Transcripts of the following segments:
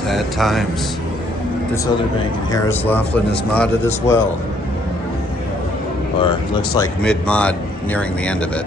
Sad times. This other bank in Harrah's Laughlin is modded as well. Or looks like mid-mod, nearing the end of it.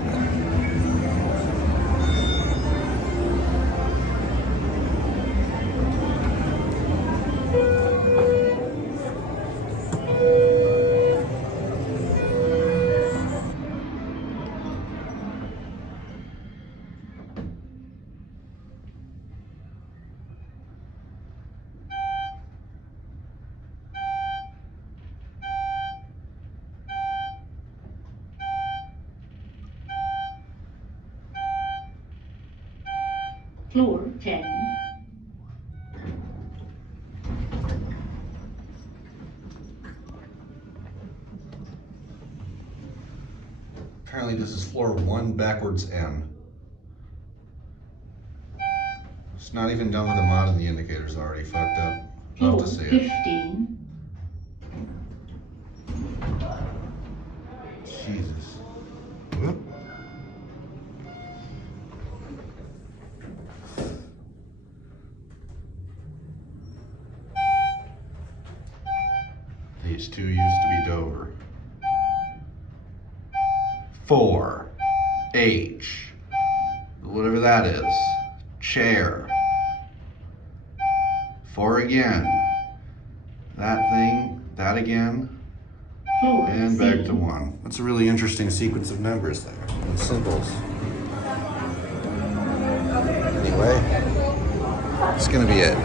Floor 10. Apparently this is floor 1 backwards N. It's not even done with the mod and the indicator's already fucked up. Love Floor to see it. 15. Jesus. Whoop. These two used to be Dover. 4. H. Whatever that is. Chair. 4 again. That thing. That again. Floor And back to 6. 1. That's a really interesting sequence of numbers there. And symbols. Anyway, it's gonna be it.